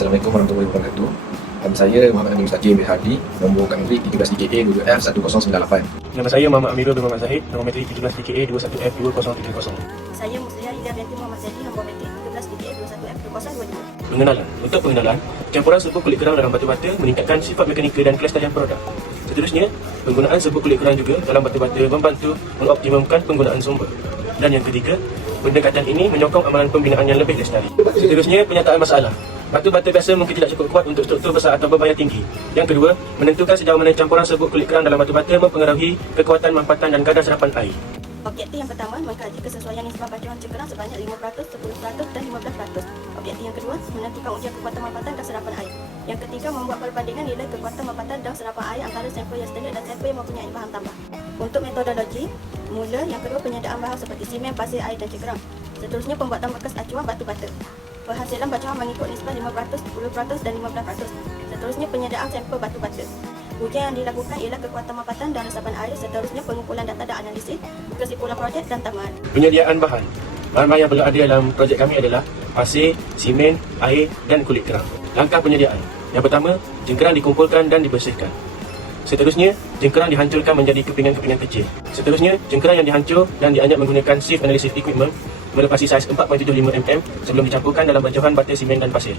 Assalamualaikum warahmatullahi wabarakatuh. Saya Muhammad Amin Mustaqim bin Hardi, nombor Kamri 13DKA22F1098. Nama saya Muhammad Amirul bin Muhammad Zahid, nombor metrik 13DKA21F2030. Saya Musliha Ida binti Muhammad Zahid, nombor metrik 13DKA21F2022. Pengenalan. Untuk pengenalan, campuran serbuk kulit kerang dalam batu bata meningkatkan sifat mekanikal dan kelestarian produk. Seterusnya, penggunaan serbuk kulit kerang juga dalam batu bata membantu mengoptimumkan penggunaan sumber. Dan yang ketiga, pendekatan ini menyokong amalan pembinaan yang lebih lestari. Seterusnya, penyataan masalah. Batu bata biasa mungkin tidak cukup kuat untuk struktur besar atau beban yang tinggi. Yang kedua, menentukan sejauh mana campuran serbuk kulit kerang dalam batu bata mempengaruhi kekuatan, mampatan dan kadar serapan air. Objektif yang pertama, mengkaji kesesuaian nisbah bacuan cengkerang sebanyak 5%, 10% dan 15%. Objektif yang kedua, menentukan ujian kekuatan mampatan dan serapan air. Yang ketiga, membuat perbandingan nilai kekuatan mampatan dan serapan air antara sampel yang standard dan sampel yang mempunyai bahan tambah. Untuk metodologi, mula yang kedua penyediaan bahan seperti simen, pasir, air dan cengkerang. Seterusnya, pembuatan bekas acuan batu bata. Penghasilan bacuan mengikut nisbah 5%, 10% dan 15%. Seterusnya, penyediaan sampel batu bata. Ujian yang dilakukan ialah kekuatan mampatan dan resapan air. Seterusnya, pengumpulan data dan analisis, kesimpulan projek dan tamat. Penyediaan bahan. Bahan-bahan yang berada dalam projek kami adalah pasir, simen, air dan kulit kerang. Langkah penyediaan. Yang pertama, cengkerang dikumpulkan dan dibersihkan. Seterusnya, cengkerang dihancurkan menjadi kepingan-kepingan kecil. Seterusnya, cengkerang yang dihancur dan dianyat menggunakan sieve analysis equipment melepasi saiz 4.75 mm sebelum dicampurkan dalam bacuan bata, simen dan pasir.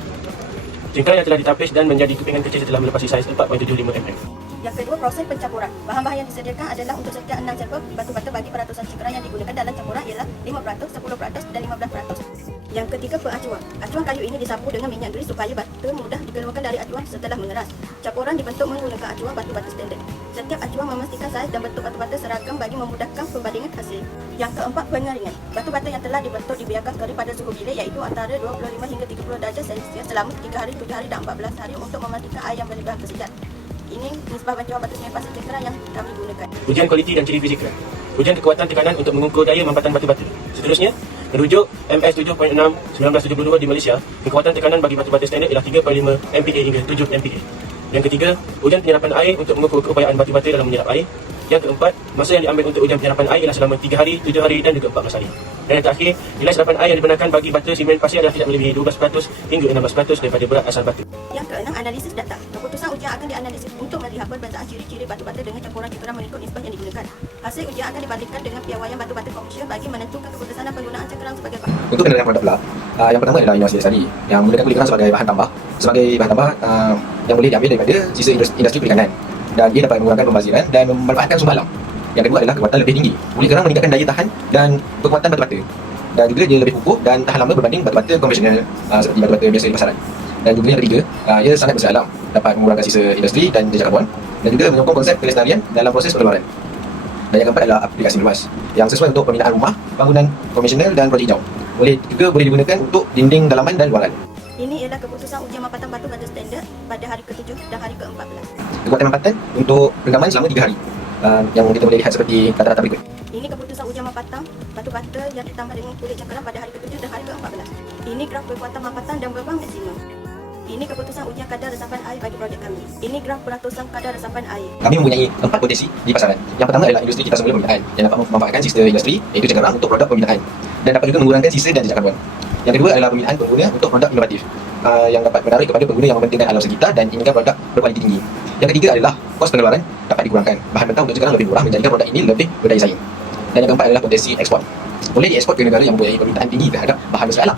Cengkerang yang telah ditapis dan menjadi kepingan kecil setelah melepasi saiz 4.75 mm. Yang kedua, proses pencampuran. Bahan-bahan yang disediakan adalah untuk setiap 6 sampel batu bata bagi peratusan cengkerang yang digunakan dalam campuran ialah 5%, 10% dan 15%. Yang ketiga, pengacuan. Acuan kayu ini disapu dengan minyak grease supaya bata mudah dikeluarkan dari acuan setelah mengeras. Campuran dibentuk menggunakan acuan batu bata standard. Setiap acuan memastikan saiz dan bentuk batu bata seragam bagi memudahkan perbandingan hasil. Yang keempat, pengeringan. Batu bata yang telah dibentuk dibiarkan kering pada suhu bilik iaitu antara 25 hingga 30 darjah Celsius selama 3 hari, 7 hari dan 14 hari untuk memastikan air yang berlebihan tersedat. Ini nisbah bacuan batu simen pasir cengkerang yang kami gunakan. Ujian kualiti dan ciri fizikal. Ujian kekuatan tekanan untuk mengukur daya mampatan batu bata. Seterusnya, merujuk MS 7.6 1972 di Malaysia, kekuatan tekanan bagi batu bata standard ialah 3.5 MPa hingga 7 MPa. Yang ketiga, ujian penyerapan air untuk mengukur keupayaan batu bata dalam menyerap air. Yang keempat, masa yang diambil untuk ujian penyerapan air ialah selama 3 hari, 7 hari dan juga 14 hari. Dan yang terakhir, nilai serapan air yang dibenarkan bagi bata, simen, pasir adalah tidak melebihi 12% hingga 16% daripada berat asal batu. Yang keenam, analisis data. Keputusan ujian akan dianalisis untuk melihat perbezaan ciri-ciri batu bata dengan campuran cengkerang mengikut nisbah yang digunakan. Hasil ujian akan dibandingkan dengan piawaian batu bata komersial bagi menentukan keputusan dan penggunaan cengkerang sebagai bahan. Untuk penilaian produk pula, yang pertama adalah inovasi lestari yang menggunakan kulit kerang sebagai bahan tambah. Sebagai bahan tambah yang boleh diambil daripada sisa industri perikanan, dan ia dapat mengurangkan pembaziran dan memanfaatkan sumber alam. Yang kedua adalah kekuatan lebih tinggi. Kulit kerang meningkatkan daya tahan dan kekuatan batu bata. Dan juga dia lebih kukuh dan tahan lama berbanding batu bata konvensional seperti batu bata biasa di pasaran. Dan juga yang ketiga, ia sangat bersih alam, dapat mengurangkan sisa industri dan jejak karbon, dan juga menyokong konsep kelestarian dalam proses pengeluaran. Dan yang keempat adalah aplikasi luas yang sesuai untuk pembinaan rumah, bangunan konvensional dan projek hijau. Boleh digunakan untuk dinding dalaman dan luaran. Ini ialah keputusan ujian mampatan batu bata standard pada hari ke-7 dan hari ke-14. Kekuatan mampatan untuk renggaman selama 3 hari, yang kita boleh lihat seperti kata-kata berikut. Ini keputusan ujian mampatan batu bata yang ditambah dengan kulit cengkerang pada hari ke-7 dan hari ke-14. Ini graf kekuatan mampatan dan beban maksimum. Ini keputusan ujian kadar resapan air bagi projek kami. Ini graf peratusan kadar resapan air. Kami mempunyai 4 potensi di pasaran. Yang pertama adalah industri kita semula pembinaan yang dapat memanfaatkan sisa industri iaitu cengkerang untuk produk pembinaan dan dapat juga mengurangkan sisa dan jejak karbon. Yang kedua adalah pembinaan pengguna untuk produk inovatif yang dapat menarik kepada pengguna yang mementingkan alam sekitar dan inginkan produk berkualiti tinggi. Yang ketiga adalah kos pengeluaran dapat dikurangkan. Bahan mentah untuk cengkerang lebih murah menjadikan produk ini lebih berdaya saing. Dan yang keempat adalah potensi ekspor. Boleh diekspor ke negara yang mempunyai permintaan tinggi terhadap bahan bersih alam.